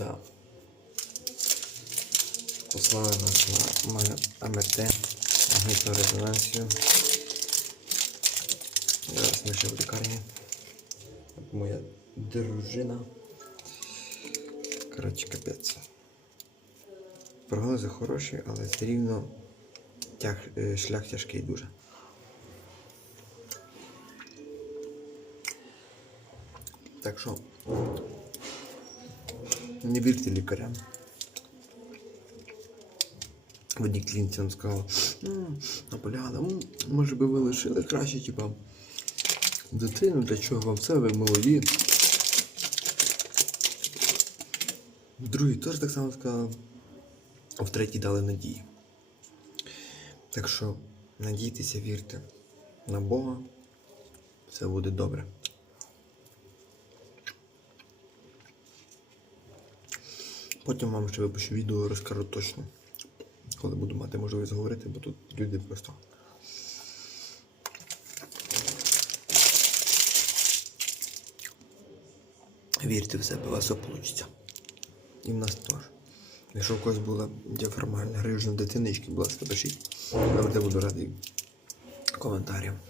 Да. Послали нас на МРТ, магнітну резонансію. Зараз ми ще в лікарні. Моя дружина. Коротше, капець. Прогнози хороші, але все рівно тяг, е, шлях тяжкий дуже. Так що не вірте лікарям. В одній клініці нам сказали, «М, наполягали, може би ви лишили краще, типа, дитину, для чого вам все, ви молоді. В другій теж так само сказали, а в третій дали надії. Так що надійтеся, вірте на Бога, все буде добре. Потім вам ще випущу відео, розкажу точно, коли буду мати можливість говорити, бо тут люди просто. Вірте в себе, у вас все вийде. І в нас теж. Якщо у когось була діафрамальна грижна дитинички, будь ласка, пишіть. Завжди буду радий коментарям.